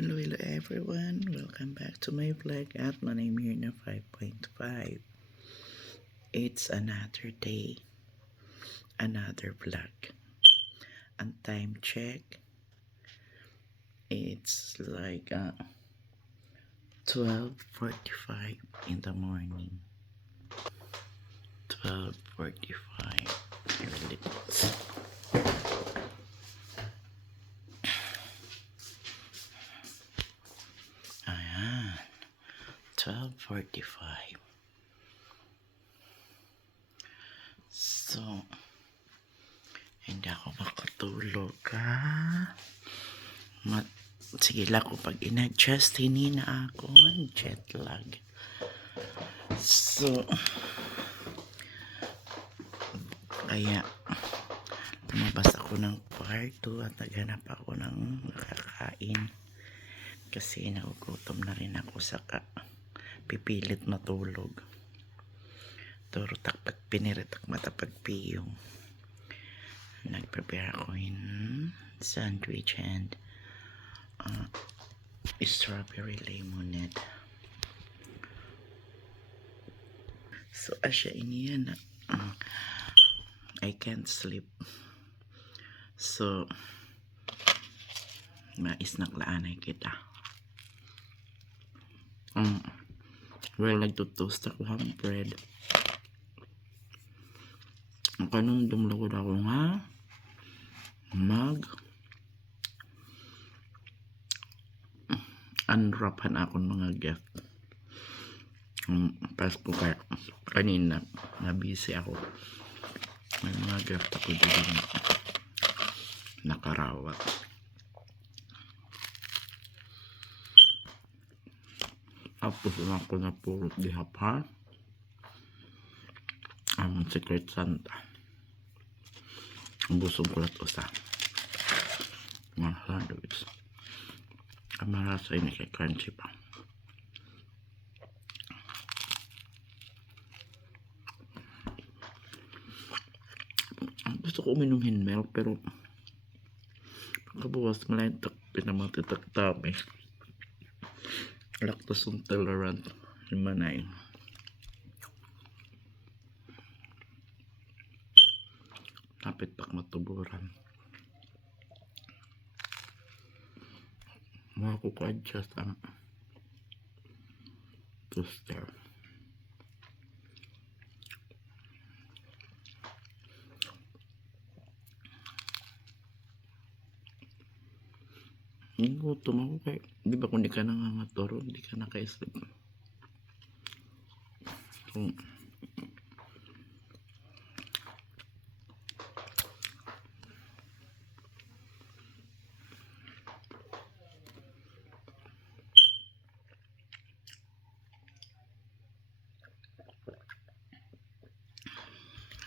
hello everyone. Welcome back to my vlog at Manay Mirna 5.5. It's another day, another vlog. And time check, it's like 12:45 in the morning. 12:45. Here it is. Ayan. 12:45. So, hindi ako makatulog sige lang ko pag in-adjust, hindi na ako jet lag. So, kaya lumabas ako ng kwarto at naghanap ako ng nakakain. Kasi nagugutom na rin ako saka pipilit matulog. Turo takpag piniritak matapag piyong. Nag-prepare ako in sandwich and strawberry lemonade. So asya iniyan I can't sleep. So maisnaklaan ay kita. Well, nagtutoast ako ng bread. Ang kanong dumlugod ako nga unwrapan ako ng mga gift. Pasko kaya kanina na busy ako. May mga gift ako dito nakarawat. Tapos ako na pulot di hapar. Ang Secret Santa. Ang busong kulat usa. Mga sandwich. Ang marasa ini kay crunchy pa. Gusto ko uminumin milk pero pagkabukas malaytak pinamatitak-tabi. Lactose intolerant yung manay. Tapit pak matuburan. Mga ko adjust ang toaster. Gutom ako kay, di ba kung di ka nangangatoro, di ka naka-sleep. So,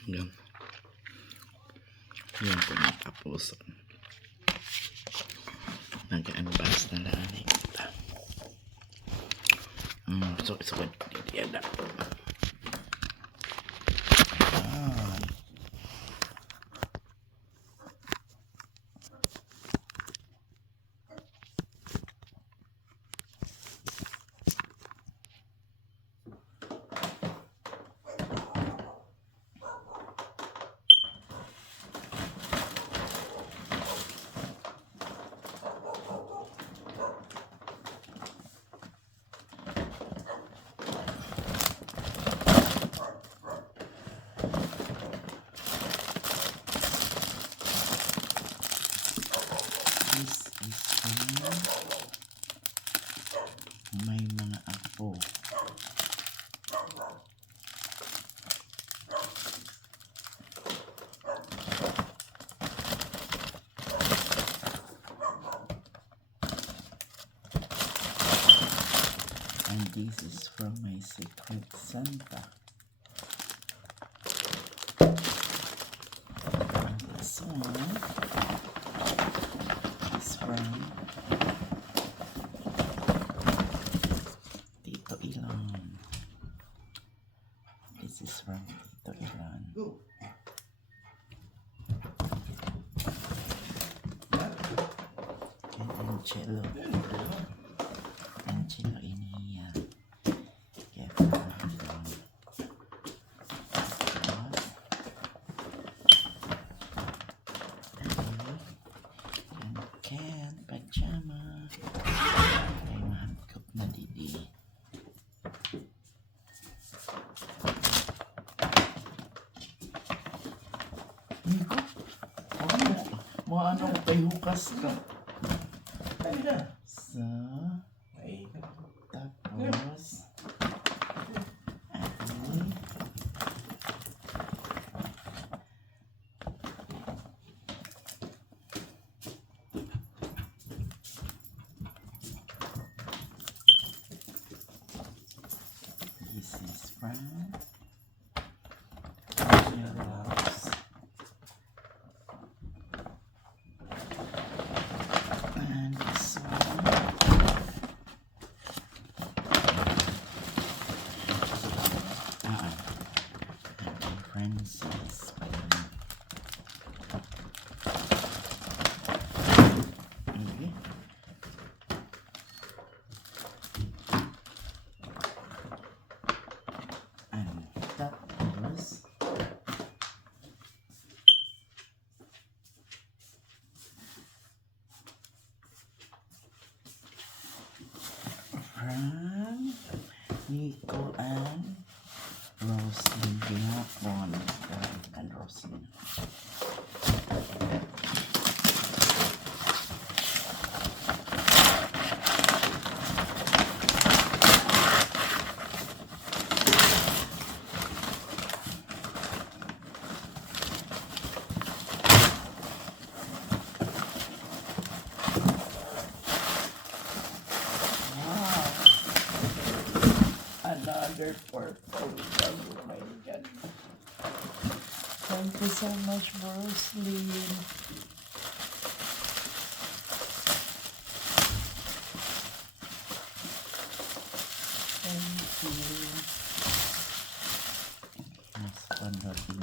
yan. Yan po natapos. Nag-unbox na lang kita. So hindi yan na. May mga apo. And this is from my Secret Santa. And this one is from Tito Ilan. This is from Tito Ilan. And Angelo. Angelo iniya. Kaya Ken, pajama. Ay, mahangkot na didi. Niko, mo ano kay hukas ka. Sa tapos this is from Xerox. And this one. And Francis. Okay. And that was from Nico and Roslyn. Ginapon and Roslyn. Another purple bag. Oh my God. Thank you so much, Roslyn. Thank you. Mas pandating.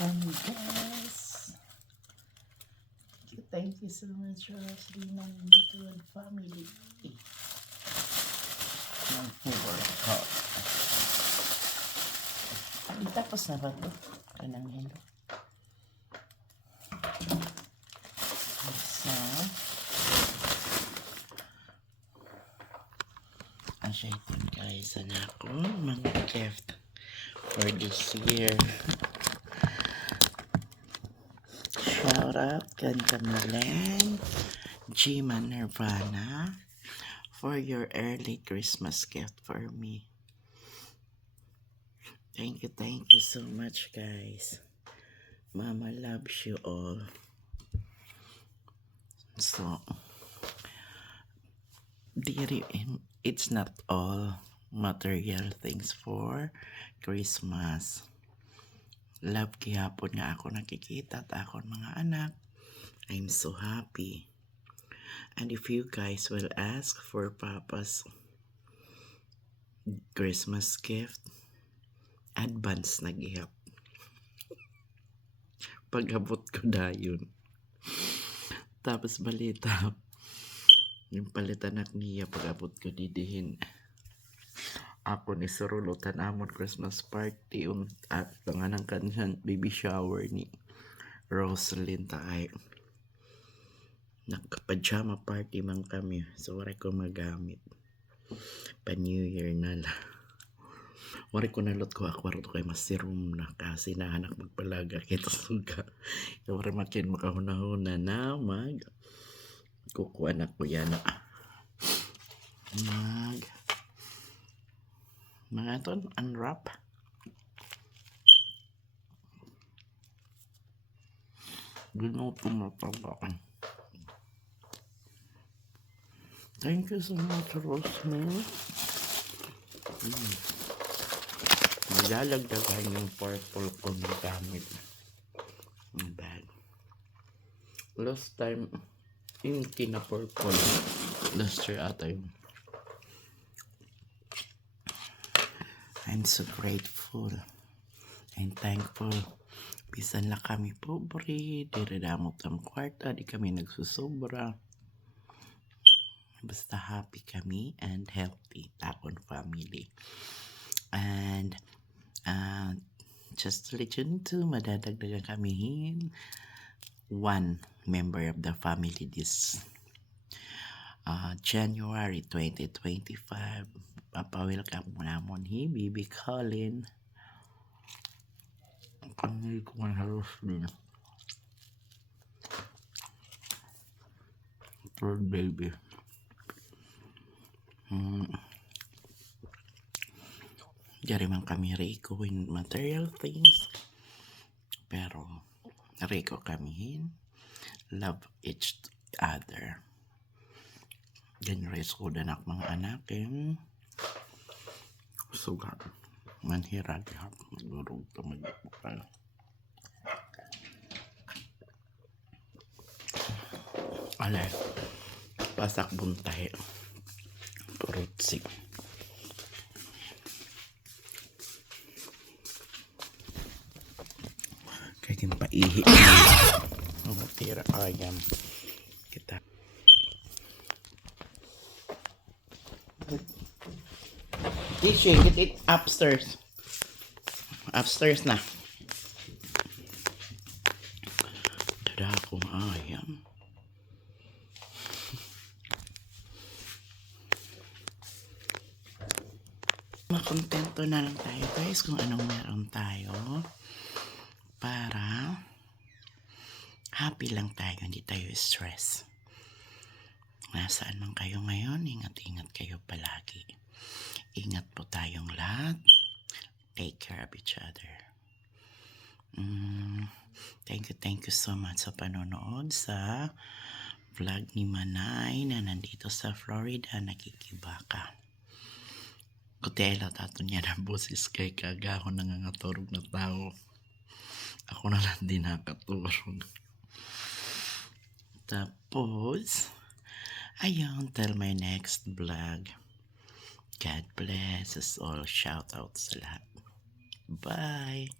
From you guys. Thank you so much, Roslyn, ng Mutual Family. Ng favorite cup. Ay, tapos na ba ito? Kanang hello. So, asya ito guys, sana ako mga gift for this year. Shout out Ganda Malan, Gima Nirvana, for your early Christmas gift for me. Thank you so much, guys. Mama loves you all. So, dear, it's not all material things for Christmas. Love gihapon nga ako nakikita at akong mga anak. I'm so happy. And if you guys will ask for Papa's Christmas gift, advance na gihap. Pag-abot ko dayon. Tapos balita, yung palitanak niya pag-abot ko didihin. Ako ni surulutan amon Christmas party at tanganang kansan baby shower ni Roslyn tayo. Nagka-pajama party man kami. So wala ko magamit. Pa New Year na la. Wala ko nalot ko akwarto kay masirum na kasi naanak magpalaga kita suga. Wala makin makahuna-huna na kukuha na ko yan na. Mga ton, unwrap. Gano'n tumatabakan. Thank you so much, Rosemary. Maglalagdagan yung purple ko na gamit. Ang bag. Last time, yung kina-purple. Last year ata yun. I'm so grateful and thankful. Bisan na kami pobre, diredamot ang kwarta, di kami nagsusobra. Basta happy kami and healthy, takon family. And just to let you know, madadagdagan kami one member of the family this January 2025. Papa-welcome mo namon Bibi Colin. Kanil ko nga halos din. Third baby. Diyan man kami reko in material things. Pero reko kami love each other. Ganyan rin ko danak mga anak sugat. Manhirag hap. Magurog ito magbukal. Alay. Pasak buntay. Purutsik. Kaya kinapaihi. Tira ayam. Kita. Tisha, get it upstairs. Upstairs na. Tada akong ayam. Makontento na lang tayo guys kung anong meron tayo. Para happy lang tayo, hindi tayo stress. Nasaan man kayo ngayon, ingat-ingat kayo palagi. Ingat po tayong lahat. Take care of each other. Thank you so much sa panonood sa vlog ni Manay na nandito sa Florida, nakikibaka. Kutela tato niya na boses kay kagahon nangangaturog na tao. Ako na lang din nakaturog. Tapos, ayun, till my next vlog. God bless us all. Shout out sa lahat. Bye!